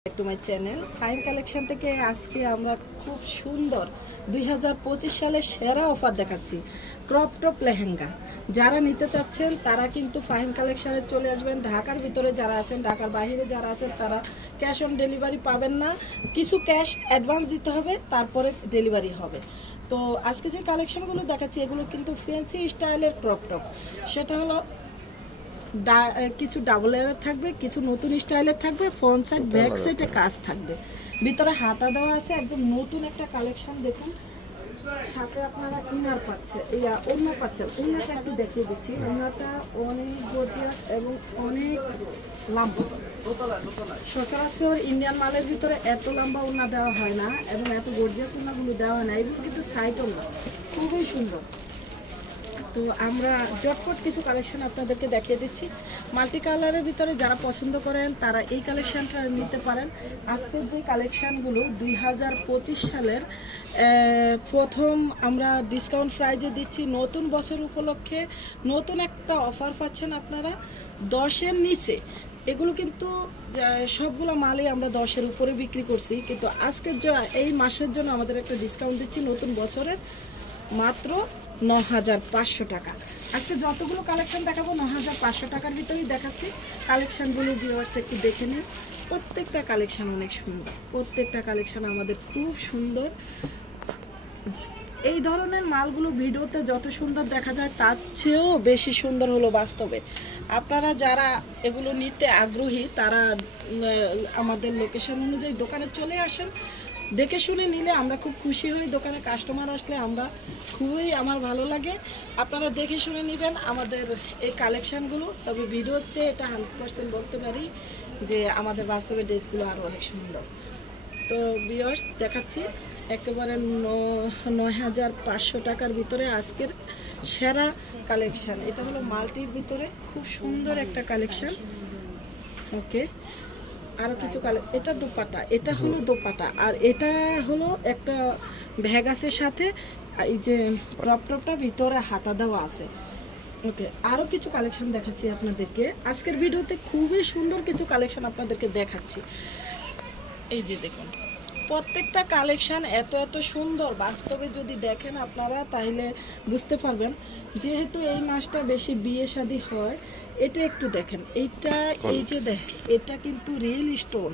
To my channel fine collection থেকে আজকে আমরা খুব সুন্দর 2025 সালের সেরা অফার দেখাচ্ছি। ক্রপ টপ লেহেঙ্গা যারা নিতে চাচ্ছেন তারা কিন্তু ফাইন কালেকশনে চলে আসবেন। ঢাকার ভিতরে যারা আছেন, ঢাকার বাইরে যারা আছেন তারা ক্যাশ অন ডেলিভারি পাবেন না, কিছু ক্যাশ অ্যাডভান্স দিতে হবে, তারপরে ডেলিভারি হবে। তো আজকে যে কালেকশনগুলো দেখাচ্ছি এগুলো কিন্তু ফ্যান্সি স্টাইলের ক্রপ টপ। সেটা হলো কিছু ডাবল লেয়ারের থাকবে, কিছু নতুন স্টাইলের থাকবে, ফ্রন্ট সাইড ব্যাক সাইডে কাজ থাকবে, ভিতরে হাতা দেওয়া আছে। একদম নতুন একটা কালেকশন দেখুন। সাথে আপনারা ইনার পাচ্ছেন, ওড়না পাচ্ছেন। ওড়নাটা একটু দেখিয়ে দিচ্ছি। ওড়নাটা অনেক গর্জিয়াস এবং অনেক লম্বা। সচরাচর ইন্ডিয়ান মালের ভিতরে এত লম্বা ওড়না দেওয়া হয় না এবং এত গর্জিয়াস ওড়নাগুলো দেওয়া হয় না। এগুলো কিন্তু সাইড ওড়না, খুবই সুন্দর। তো আমরা জটপট কিছু কালেকশন আপনাদেরকে দেখিয়ে দিচ্ছি। মাল্টি কালারের ভিতরে যারা পছন্দ করেন তারা এই কালেকশানটা নিতে পারেন। আজকের যে কালেকশানগুলো 2025 সালের প্রথম আমরা ডিসকাউন্ট প্রাইজে দিচ্ছি। নতুন বছর উপলক্ষে নতুন একটা অফার পাচ্ছেন আপনারা 10-এর নিচে। এগুলো কিন্তু সবগুলো মালই আমরা 10-এর উপরে বিক্রি করছি, কিন্তু আজকের এই মাসের জন্য আমাদের একটা ডিসকাউন্ট দিচ্ছি নতুন বছরের, মাত্র 9,500 টাকা। আজকে যতগুলো কালেকশন দেখাবো 9,500 টাকার ভিতরেই দেখাচ্ছি। কালেকশানগুলো ভিউয়ার্স একটু দেখে নিন। প্রত্যেকটা কালেকশান অনেক সুন্দর, প্রত্যেকটা কালেকশান আমাদের খুব সুন্দর। এই ধরনের মালগুলো ভিডিওতে যত সুন্দর দেখা যায় তার চেয়েও বেশি সুন্দর হলো বাস্তবে। আপনারা যারা এগুলো নিতে আগ্রহী তারা আমাদের লোকেশন অনুযায়ী দোকানে চলে আসেন। দেখে শুনে নিলে আমরা খুব খুশি হই। দোকানে কাস্টমার আসলে আমার ভালো লাগে। আপনারা দেখে শুনে নেবেন আমাদের এই কালেকশানগুলো। তবে ভিডিও হচ্ছে এটা 100% বলতে পারি যে আমাদের বাস্তবে ড্রেসগুলো আরও অনেক সুন্দর। তো ভিউয়ার্স দেখাচ্ছি একেবারে 9,500 টাকার ভিতরে আজকের সেরা কালেকশান। এটা হলো মাল্টির ভিতরে খুব সুন্দর একটা কালেকশান। ওকে, আরও কিছু এটা দোপাটা, এটা হলো দোপাটা, আর এটা হলো একটা ভ্যাগাসের সাথে এই যে ক্রপ টপটা ভিতরে হাতা দেওয়া আছে। ওকে, আরও কিছু কালেকশন দেখাচ্ছি আপনাদেরকে আজকের ভিডিওতে। খুবই সুন্দর কিছু কালেকশন আপনাদেরকে দেখাচ্ছি। এই যে দেখুন, প্রত্যেকটা কালেকশান এত সুন্দর। বাস্তবে যদি দেখেন আপনারা তাহলে বুঝতে পারবেন। যেহেতু এই মাসটা বেশি বিয়ে শাদী হয়, এটা একটু দেখেন। এইটা এই যে এটা কিন্তু রিয়েল স্টোন।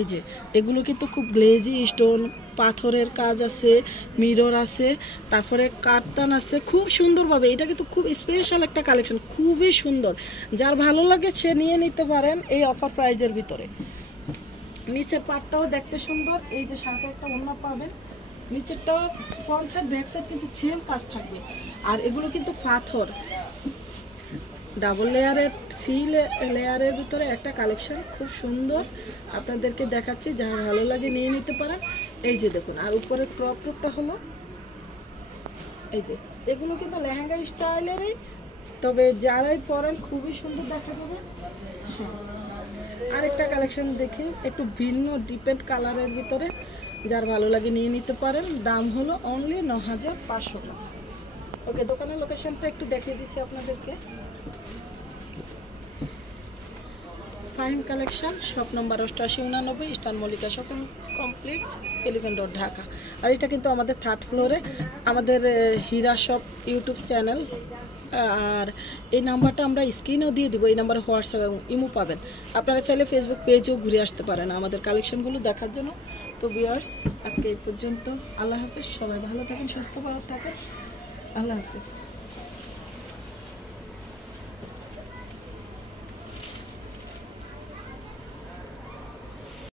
এই যে এগুলো কিন্তু খুব গ্লেজি স্টোন, পাথরের কাজ আছে, মিরর আছে, তারপরে কার্তান আছে, খুব সুন্দরভাবে। এটা কিন্তু খুব স্পেশাল একটা কালেকশন, খুবই সুন্দর। যার ভালো লাগে সে নিয়ে নিতে পারেন এই অফার প্রাইজের ভিতরে। নিচের পাটটাও দেখতে সুন্দর। এই যে সাথে একটা ওড়না পাবেন। নিচেরটাও ফ্রন্ট সাইড ব্যাক সাইড কিন্তু সেম কাজ থাকবে। আর এগুলো কিন্তু পাথর, ডাবল লেয়ারের, 3 লেয়ারের ভিতরে একটা কালেকশন, খুব সুন্দর। আপনাদেরকে দেখাচ্ছি, যার ভালো লাগে নিয়ে নিতে পারেন। এই যে দেখুন, আর উপরে ক্রপ টপটা হলো এই যে। এগুলো কিন্তু লেহেঙ্গা স্টাইলেরই, তবে যারাই পরেন খুবই সুন্দর দেখা যাবে। হ্যাঁ, আরেকটা কালেকশন দেখি একটু ভিন্ন ডিপেন্ড কালারের ভিতরে, যার ভালো লাগে নিয়ে নিতে পারেন। দাম হলো অনলি 9,500 টাকা। ওকে, দোকানের লোকেশনটা একটু দেখিয়ে দিচ্ছি আপনাদেরকে। Fine collection, shop number 8899, eastern Mallika shopping complex, elephant road, Dhaka. আর এটা কিন্তু আমাদের 3rd ফ্লোরে আমাদের হীরা শপ ইউটিউব চ্যানেল। আর এই নাম্বারটা আমরা স্ক্রিনেও দিয়ে দিব। এই নাম্বারে হোয়াটসঅ্যাপ এবং ইমো পাবেন। আপনারা চাইলে ফেসবুক পেজেও ঘুরে আসতে পারেন আমাদের কালেকশনগুলো দেখার জন্য। তো ভিউয়ার্স আজকে এই পর্যন্ত। আল্লাহ হাফেজ। সবাই ভালো থাকেন, সুস্থ থাকেন। আল্লাহ হাফেজ।